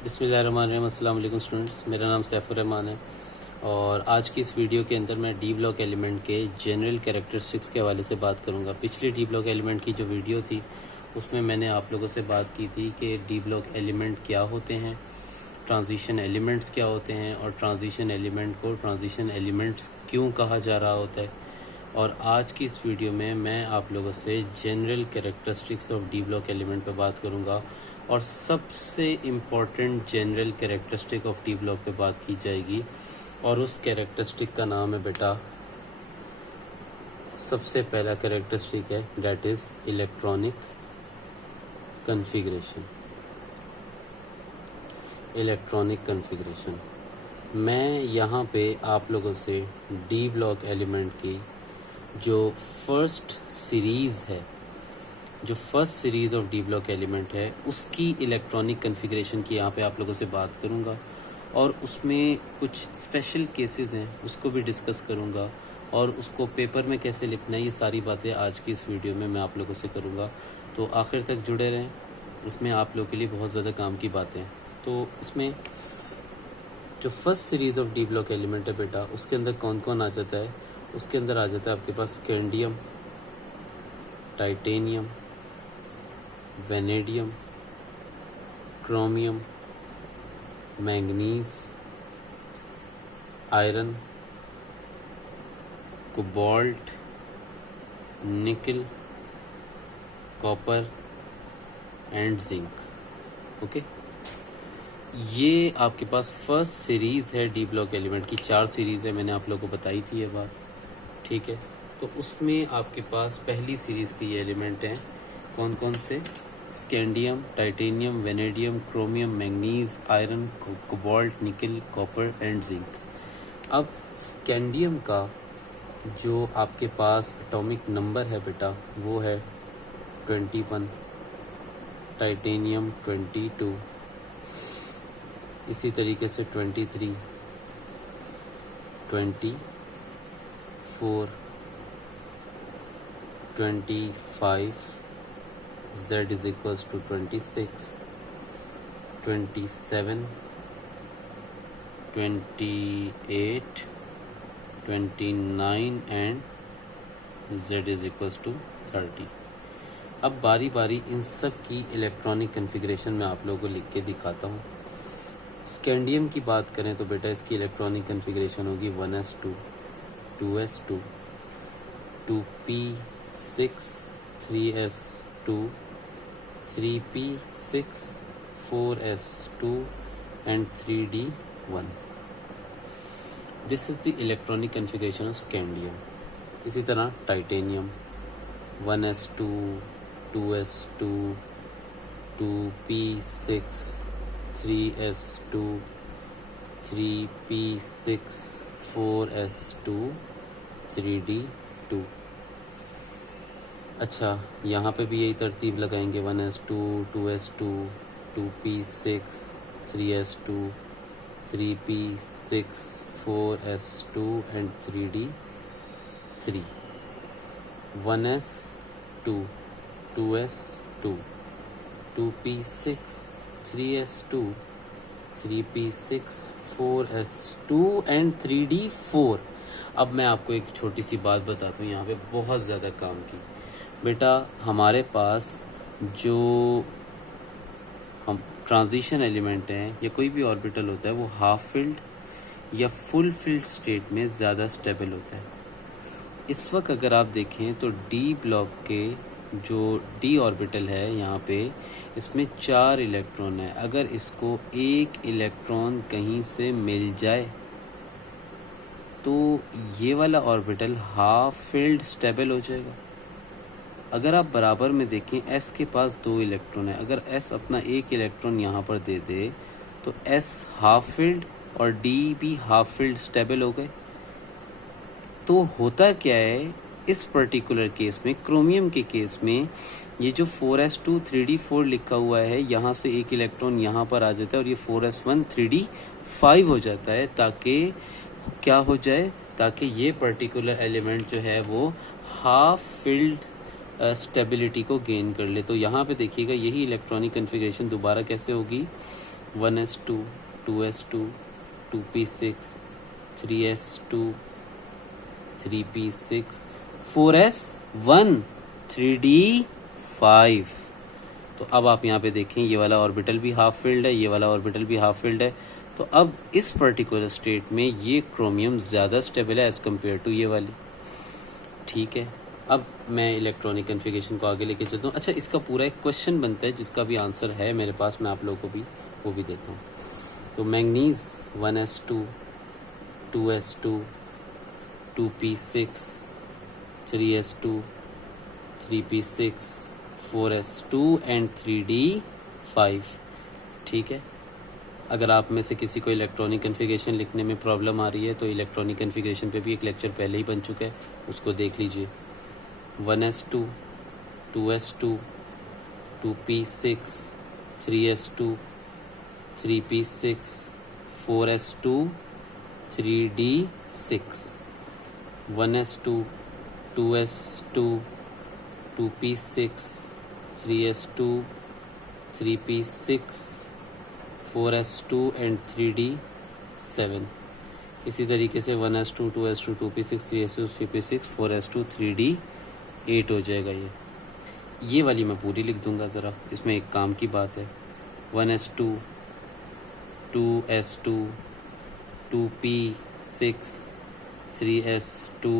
बिस्मिल्लाहिर्रहमानिर्रहीम। अस्सलाम वालेकुम स्टूडेंट्स, मेरा नाम सैफुर रहमान है और आज की इस वीडियो के अंदर मैं डी ब्लॉक एलिमेंट के जनरल कैरेक्टरिस्टिक्स के हवाले से बात करूंगा। पिछली डी ब्लॉक एलिमेंट की जो वीडियो थी उसमें मैंने आप लोगों से बात की थी कि डी ब्लॉक एलिमेंट क्या होते हैं, ट्रांजिशन एलिमेंट्स क्या होते हैं और ट्रांजिशन एलिमेंट को ट्रांजिशन एलिमेंट्स क्यों कहा जा रहा होता है। और आज की इस वीडियो में मैं आप लोगों से general characteristics of D block element पर बात करूंगा और सबसे important general characteristic of D block पे बात की जाएगी और उस कैरेक्टरिस्टिक का नाम है बेटा, सबसे पहला कैरेक्टरिस्टिक है that is electronic configuration. Electronic configuration मैं यहाँ पे आप लोगों से डी ब्लॉक एलिमेंट की जो first series of D block element है उसकी इलेक्ट्रॉनिक कॉन्फ़िगरेशन की यहाँ पे आप लोगों से बात करूँगा और उसमें कुछ स्पेशल केसेस हैं उसको भी डिस्कस करूँगा और उसको पेपर में कैसे लिखना है, ये सारी बातें आज की इस वीडियो में मैं आप लोगों से करूँगा। तो आखिर तक जुड़े रहें, इसमें आप लोगों के लिए बहुत ज़्यादा काम की बातें हैं। तो इसमें जो first series of D block element है बेटा, उसके अंदर कौन कौन आ जाता है? उसके अंदर आ जाता है आपके पास scandium, titanium, vanadium, chromium, manganese, iron, cobalt, nickel, copper and zinc. Okay, ये आपके पास फर्स्ट सीरीज़ है डी ब्लॉक एलिमेंट की। 4 सीरीज़ है, मैंने आप लोगों को बताई थी ये बात, ठीक है। तो उसमें आपके पास पहली सीरीज़ के ये एलिमेंट हैं, कौन कौन से? Scandium, titanium, vanadium, chromium, manganese, iron, cobalt, nickel, copper and zinc. अब स्कैंडियम का जो आपके पास एटॉमिक नंबर है बेटा वो है 21, टाइटेनियम 22, इसी तरीके से 23, 24, 25, Z is equals to 26, 27, 28, 29 and Z is equals to 30। अब बारी बारी इन सब की इलेक्ट्रॉनिक कॉन्फ़िगरेशन मैं आप लोगों को लिख के दिखाता हूँ। स्कैंडियम की बात करें तो बेटा इसकी इलेक्ट्रॉनिक कॉन्फ़िगरेशन होगी 1s2, 2s2, 2p6, 3s2, 3p6, 4s2 and 3d1। This is the electronic configuration of scandium. इसी तरह titanium 1s2, 2s2, 2p6, 3s2, 3p6, 4s2, 3d2। अच्छा, यहाँ पे भी यही तरतीब लगाएंगे 1s2, 2s2, 2p6, 3s2, 3p6, 4s2 and 3d3। 1s2, 2s2, 2p6, 3s2, 3p6, 4s2 and 3d4। अब मैं आपको एक छोटी सी बात बताता हूँ, यहाँ पे बहुत ज़्यादा काम की बेटा। हमारे पास जो हम ट्रांजिशन एलिमेंट हैं या कोई भी ऑर्बिटल होता है वो हाफ फिल्ड या फुल फिल्ड स्टेट में ज़्यादा स्टेबल होता है। इस वक्त अगर आप देखें तो डी ब्लॉक के जो डी ऑर्बिटल है यहाँ पे, इसमें 4 इलेक्ट्रॉन है। अगर इसको एक इलेक्ट्रॉन कहीं से मिल जाए तो ये वाला ऑर्बिटल हाफ फिल्ड स्टेबल हो जाएगा। अगर आप बराबर में देखें, S के पास 2 इलेक्ट्रॉन है, अगर S अपना एक इलेक्ट्रॉन यहाँ पर दे दे तो S हाफ फिल्ड और D भी हाफ फील्ड स्टेबल हो गए। तो होता क्या है इस पर्टिकुलर केस में, क्रोमियम के केस में, ये जो 4s2 3d4 लिखा हुआ है, यहाँ से एक इलेक्ट्रॉन यहाँ पर आ जाता है और ये 4s1 3d5 हो जाता है, ताकि क्या हो जाए, ताकि ये पर्टिकुलर एलिमेंट जो है वो हाफ फील्ड स्टेबिलिटी को गेन कर ले। तो यहाँ पे देखिएगा यही इलेक्ट्रॉनिक कन्फिग्रेशन दोबारा कैसे होगी, 1s2, 2s2, 2p6, 3s2, 3p6, 4s1, 3d5। तो अब आप यहाँ पे देखें ये वाला ऑर्बिटल भी हाफ फिल्ड है, ये वाला ऑर्बिटल भी हाफ फिल्ड है। तो अब इस पर्टिकुलर स्टेट में ये क्रोमियम ज़्यादा स्टेबल है एज़ कम्पेयर टू ये वाली। ठीक है, अब मैं इलेक्ट्रॉनिक कन्फिगरेशन को आगे लेके चलता हूँ। अच्छा, इसका पूरा एक क्वेश्चन बनता है जिसका भी आंसर है मेरे पास, मैं आप लोगों को भी वो भी देता हूँ। तो manganese 1s2, 2s2, 2p6, 3s2, 3p6, 4s2 and 3d5। ठीक है, अगर आप में से किसी को इलेक्ट्रॉनिक कन्फिगरेशन लिखने में प्रॉब्लम आ रही है तो इलेक्ट्रॉनिक कन्फिगरेशन पे भी एक लेक्चर पहले ही बन चुका है, उसको देख लीजिए। 1s2, 2s2, 2p6, 3s2, 3p6, 4s2, 3d6। 1s2, 2s2, 2p6, 3s2, 3p6, 4s2 and 3d7। इसी तरीके से 1s2, 2s2, 2p6, 3s2, 3p6, 4s2, 3d8 हो जाएगा। ये वाली मैं पूरी लिख दूंगा ज़रा, इसमें एक काम की बात है। 1s2, 2s2, 2p6, 3s2,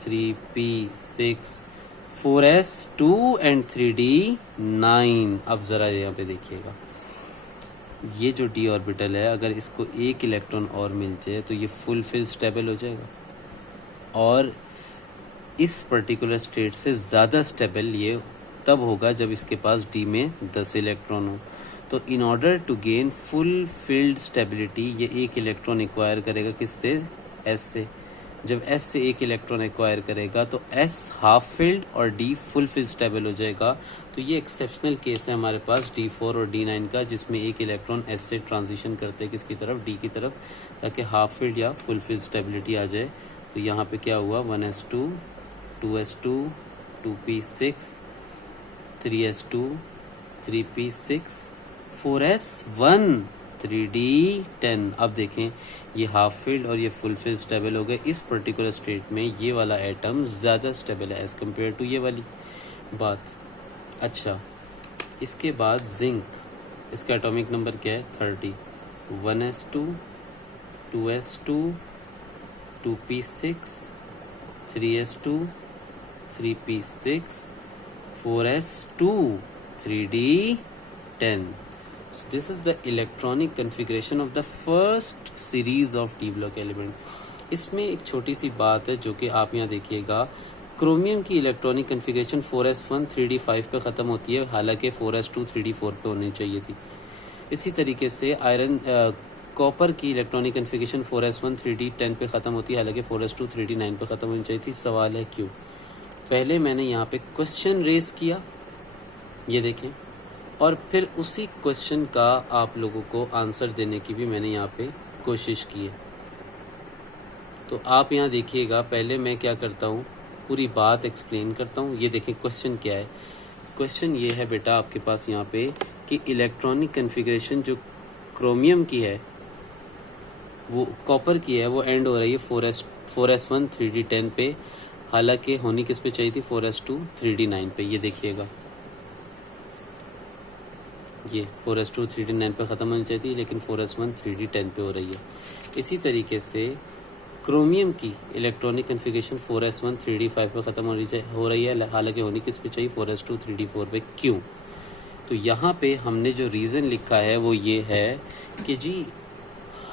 3p6, 4s2 and 3d9। अब ज़रा यहाँ पे देखिएगा, ये जो d ऑर्बिटल है अगर इसको एक इलेक्ट्रॉन और मिल जाए तो ये फुल फिल स्टेबल हो जाएगा, और इस पर्टिकुलर स्टेट से ज़्यादा स्टेबल ये तब होगा जब इसके पास d में 10 इलेक्ट्रॉन हो। तो in order to gain full filled stability ये एक इलेक्ट्रॉन एक्वायर करेगा किससे? s से। जब s से एक इलेक्ट्रॉन एक्वायर करेगा तो s हाफ फिल्ड और d फुल फिल्ड स्टेबल हो जाएगा। तो ये एक्सेप्शनल केस है हमारे पास d4 और d9 का, जिसमें एक इलेक्ट्रॉन s से ट्रांजिशन करते हैं किसकी तरफ? d की तरफ, ताकि हाफ फिल्ड या फुल फिल्ड स्टेबिलिटी आ जाए। तो यहाँ पे क्या हुआ? 1s2, 2s2, 2p6, 3s2, 3p6, 4s1, 3d10। अब देखें ये हाफ फील्ड और ये फुल फील्ड स्टेबल हो गए। इस पर्टिकुलर स्टेट में ये वाला एटम ज़्यादा स्टेबल है एज़ कम्पेयर टू ये वाली बात। अच्छा, इसके बाद जिंक, इसका एटॉमिक नंबर क्या है? 30। 1s2, 2s2, 2p6, 3s2, 3p6, 4s2, 3d10. So this is the electronic configuration of the first series of d block element. इसमें एक छोटी सी बात है जो कि आप यहाँ देखिएगा, क्रोमियम की इलेक्ट्रॉनिक कन्फिगरेशन 4s1 3d5 पे ख़त्म होती है, हालांकि 4s2 3d4 पे होनी चाहिए थी। इसी तरीके से आयरन कॉपर की इलेक्ट्रॉनिक कन्फिगरेशन 4s1 3d10 पे ख़त्म होती है, हालांकि 4s2 3d9 पे ख़त्म होनी चाहिए थी। सवाल है क्यों? पहले मैंने यहाँ पे क्वेश्चन रेज किया, ये देखें, और फिर उसी क्वेश्चन का आप लोगों को आंसर देने की भी मैंने यहाँ पे कोशिश की है। तो आप यहाँ देखिएगा, पहले मैं क्या करता हूँ, पूरी बात एक्सप्लेन करता हूँ। ये देखें क्वेश्चन क्या है। क्वेश्चन ये है बेटा आपके पास यहाँ पे कि इलेक्ट्रॉनिक कन्फिग्रेशन जो क्रोमियम की है वो कॉपर की है, वो एंड हो रही है 4s1 3d10 पे, हालांकि होनी किस पे चाहिए थी? 4s2 3d9 पे। ये देखिएगा, ये 4s2 3d9 पे ख़त्म होनी चाहिए थी, लेकिन 4s1 3d10 पे हो रही है। इसी तरीके से क्रोमियम की इलेक्ट्रॉनिक कन्फिगरेशन 4s1 3d5 पे ख़त्म हो रही है, हालांकि होनी किस पे चाहिए? 4s2 3d4 पे। क्यों? तो यहाँ पे हमने जो रीज़न लिखा है वो ये है कि जी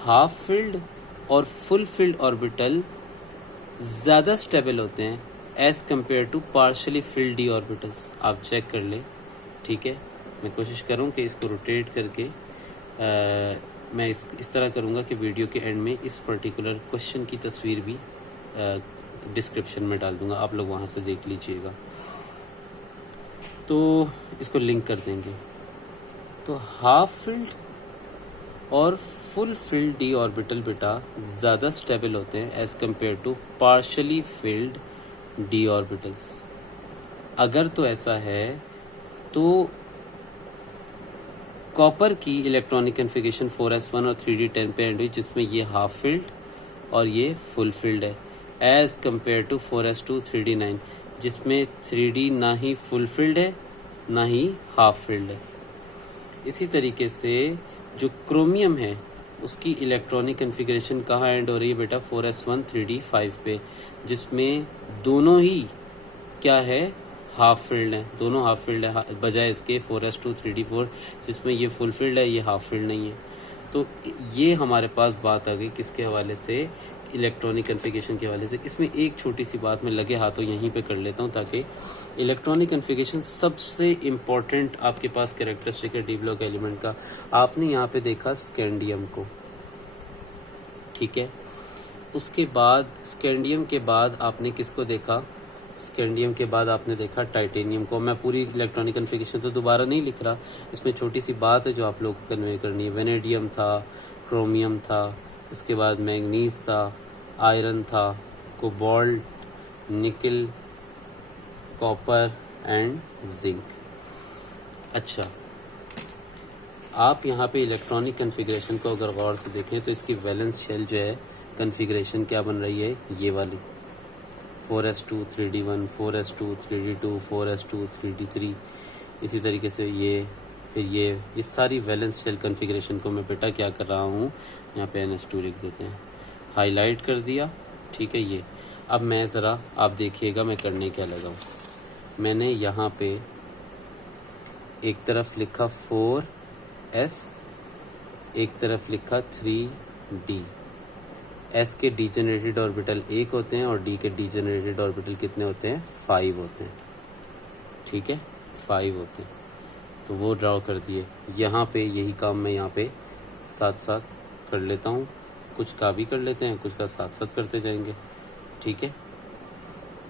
हाफ फिल्ड और फुल फिल्ड ऑर्बिटल ज़्यादा स्टेबल होते हैं as compare to partially filled d orbitals. आप चेक कर लें, ठीक है। मैं कोशिश करूँ कि इसको रोटेट करके मैं इस तरह करूँगा कि वीडियो के एंड में इस पर्टिकुलर क्वेश्चन की तस्वीर भी डिस्क्रिप्शन में डाल दूँगा, आप लोग वहाँ से देख लीजिएगा। तो इसको लिंक कर देंगे। तो हाफ फिल्ड और फुल फिल्ड डी ऑर्बिटल बेटा ज़्यादा स्टेबल होते हैं as compare to partially filled d orbitals. अगर तो ऐसा है तो कॉपर की इलेक्ट्रॉनिक कन्फिगरेशन 4s1 और 3d10 पे एंड हुई, जिसमें ये हाफ फिल्ड और ये फुल फिल्ड है, as compare to 4s2 3d9, जिसमें 3d ना ही फुल फिल्ड है ना ही हाफ फिल्ड है। इसी तरीके से जो क्रोमियम है उसकी इलेक्ट्रॉनिक कन्फिगरेशन कहाँ एंड हो रही है बेटा, 4s1 3d5 पे, जिसमें दोनों ही क्या है, हाफ फील्ड है, दोनों हाफ फील्ड है, बजाय इसके 4s2 3d4 जिसमें ये फुल फील्ड है, ये हाफ फील्ड नहीं है। तो ये हमारे पास बात आ गई किसके हवाले से, इलेक्ट्रॉनिक कन्फिगरेशन के हवाले से। इसमें एक छोटी सी बात मैं लगे हाथों यहीं पे कर लेता हूँ, ताकि इलेक्ट्रॉनिक कन्फिगरेशन सबसे इम्पॉर्टेंट आपके पास कैरेक्टरिस्टिक है डी ब्लॉक एलिमेंट का। आपने यहाँ पे देखा स्कैंडियम को, ठीक है, उसके बाद स्कैंडियम के बाद आपने किसको देखा, स्कैंडियम के बाद आपने देखा टाइटेनियम को। मैं पूरी इलेक्ट्रॉनिक कन्फिगरेशन तो दोबारा नहीं लिख रहा, इसमें छोटी सी बात है जो आप लोग को कन्वे करनी है। वेनेडियम था, क्रोमियम था, इसके बाद मैग्नीज था, आयरन था, cobalt, nickel, copper and zinc. अच्छा, आप यहाँ पे इलेक्ट्रॉनिक कन्फिगरेशन को अगर गौर से देखें तो इसकी वैलेंस शेल जो है कन्फिगरेशन क्या बन रही है, ये वाली 4s2 3d1, 4s2 3d2, 4s2 3d3, इसी तरीके से ये, फिर ये सारी वैलेंस शेल कन्फिगरेशन को मैं बेटा क्या कर रहा हूँ, यहाँ पे NH2 लिख देते हैं, हाईलाइट कर दिया, ठीक है। ये अब मैं ज़रा आप देखिएगा मैं करने क्या लगा हूँ। मैंने यहाँ पे एक तरफ लिखा 4s, एक तरफ लिखा 3d। s के डीजेनरेटेड ऑर्बिटल 1 होते हैं और d के डीजेनरेटेड ऑर्बिटल कितने होते हैं, 5 होते हैं, ठीक है, 5 होते हैं। तो वो ड्रॉ कर दिए। यहाँ पे यही काम मैं यहाँ पे साथ साथ कर लेता हूँ, कुछ का भी कर लेते हैं, कुछ का साथ साथ करते जाएंगे, ठीक है।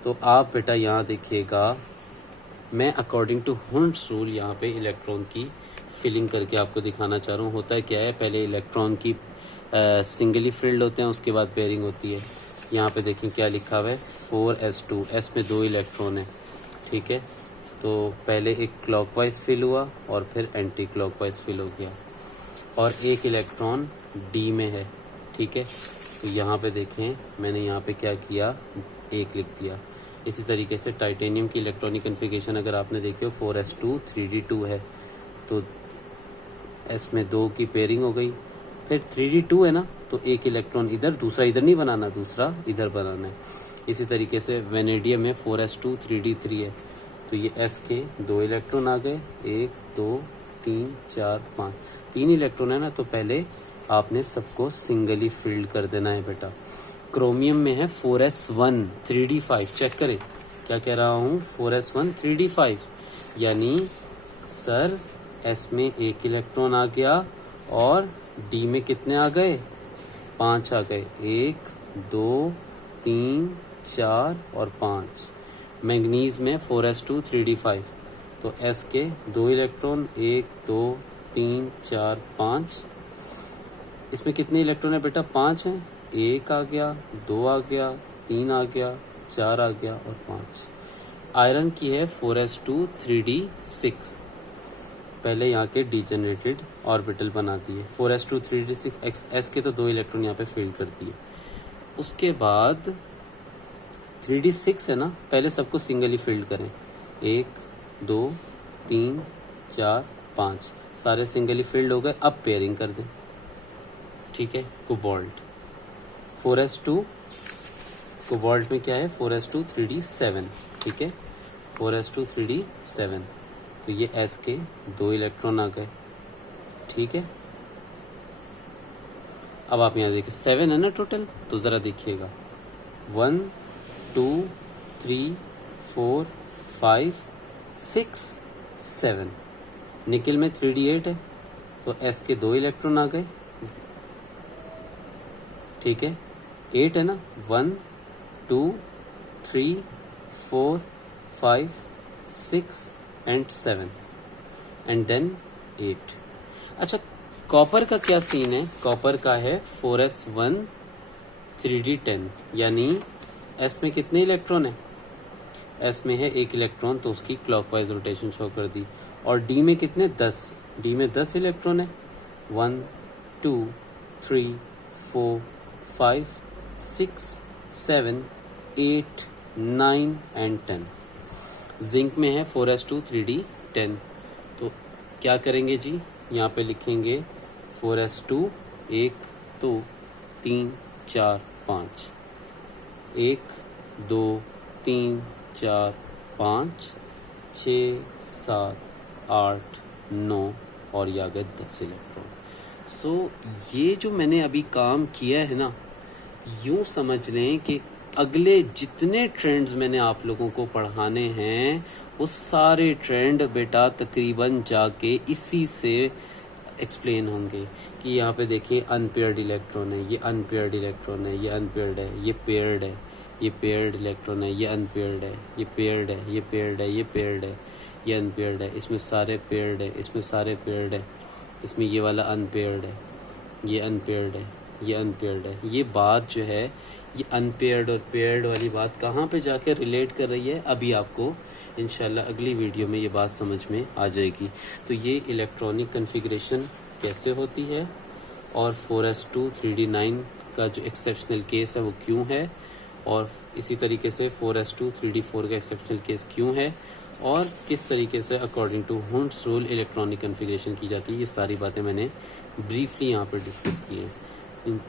तो आप बेटा यहाँ देखिएगा, मैं अकॉर्डिंग टू हुंड्स रूल यहाँ पे इलेक्ट्रॉन की फिलिंग करके आपको दिखाना चाह रहा हूँ। होता है क्या है, पहले इलेक्ट्रॉन की सिंगली फिल्ड होते हैं, उसके बाद पेयरिंग होती है। यहाँ पे देखें क्या लिखा हुआ है, 4s2, s में 2 इलेक्ट्रॉन है, ठीक है। तो पहले एक क्लॉकवाइज फिल हुआ और फिर एंटी क्लॉकवाइज फिल हो गया, और एक इलेक्ट्रॉन d में है, ठीक है। तो यहाँ पे देखें मैंने यहाँ पे क्या किया, 1 लिख दिया। इसी तरीके से टाइटेनियम की इलेक्ट्रॉनिक कन्फिगरेशन अगर आपने देखी हो, 4s2 3d2 है, तो s में 2 की पेयरिंग हो गई, फिर 3d2 है ना, तो एक इलेक्ट्रॉन इधर, दूसरा इधर नहीं बनाना, दूसरा इधर बनाना है। इसी तरीके से वेनेडियम में 4s2 3d3 है, तो ये s के 2 इलेक्ट्रॉन आ गए, 1 2 3 4 5, 3 इलेक्ट्रॉन है ना, तो पहले आपने सबको सिंगली फिल्ड कर देना है बेटा। क्रोमियम में है 4s1 3d5, चेक करें क्या कह रहा हूँ, 4s1 3d5, यानी सर s में 1 इलेक्ट्रॉन आ गया और d में कितने आ गए, 5 आ गए, 1 2 3 4 और 5। मैग्नीज में 4s2 3d5, तो s के 2 इलेक्ट्रॉन, 1 2 3 4 5, इसमें कितने इलेक्ट्रॉन है बेटा, 5 हैं, 1 आ गया, 2 आ गया, 3 आ गया, 4 आ गया और 5। आयरन की है 4s2 3d6, पहले यहाँ के डीजेनरेटेड ऑर्बिटल बना दिए, 4s2 3d6, s के तो 2 इलेक्ट्रॉन यहाँ पे फिल कर दिए। उसके बाद 3d6 है ना, पहले सबको सिंगली फिल्ड करें, 1 2 3 4 5, सारे सिंगली फिल्ड हो गए। अब पेयरिंग कर दें, ठीक है। कोबाल्ट 4s2, कोबाल्ट में क्या है, 4s2 3d7, ठीक है, 4s2 3d7, तो ये s के 2 इलेक्ट्रॉन आ गए, ठीक है। अब आप यहाँ देखिए 7 है ना टोटल, तो ज़रा देखिएगा 1 2 3 4 5 6 7, निकल में 3d8 है, तो s के 2 इलेक्ट्रॉन आ गए, ठीक है। 8 है ना, 1 2 3 4 5 6 एंड 7 एंड देन 8। अच्छा, कॉपर का क्या सीन है, कॉपर का है 4s1 3d10, यानी s में कितने इलेक्ट्रॉन है, s में है 1 इलेक्ट्रॉन, तो उसकी क्लॉकवाइज रोटेशन शो कर दी, और d में कितने 10, डी में 10 इलेक्ट्रॉन है, 1 2 3 4 5 6 7 8 9 एंड 10। जिंक में है 4s2 3d10। तो क्या करेंगे जी, यहाँ पे लिखेंगे 4s2 1 2 3 4 5, 1 2 3 4 5 6 7 8 9 और ये आ गए 10 इलेक्ट्रॉन। सो ये जो मैंने अभी काम किया है ना, यूं समझ लें कि अगले जितने ट्रेंड्स मैंने आप लोगों को पढ़ाने हैं वो सारे ट्रेंड बेटा तकरीबन जाके इसी से एक्सप्लेन होंगे। कि यहाँ पे देखिए अनपेयर्ड इलेक्ट्रॉन है, ये अनपेयर्ड इलेक्ट्रॉन है, ये अनपेयर्ड है, ये पेयर्ड है, ये पेयर्ड इलेक्ट्रॉन है, ये अनपेयर्ड है, ये पेयर्ड है, ये पेयर्ड है, ये पेयर्ड है, ये अनपेयर्ड है, इसमें सारे पेयर्ड है, इसमें सारे पेयर्ड है, इसमें ये वाला अनपेयर्ड है, ये अनपेयर्ड है, ये अनपेयर्ड है। ये बात जो है, ये अनपेयर्ड और पेयर्ड वाली बात कहाँ पे जाकर रिलेट कर रही है, अभी आपको इंशाल्लाह अगली वीडियो में ये बात समझ में आ जाएगी। तो ये इलेक्ट्रॉनिक कॉन्फ़िगरेशन कैसे होती है और 4s2 3d9 का जो एक्सेप्शनल केस है वो क्यों है, और इसी तरीके से 4s2 3d4 का एक्सेप्शनल केस क्यों है, और किस तरीके से according to Hund's rule electronic configuration की जाती है, ये सारी बातें मैंने ब्रीफली यहाँ पर डिस्कस की हैं।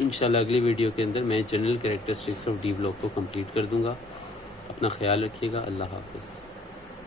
इंशाल्लाह अगली वीडियो के अंदर मैं general characteristics of D block को कंप्लीट कर दूंगा। अपना ख्याल रखिएगा। अल्लाह हाफ़िज़।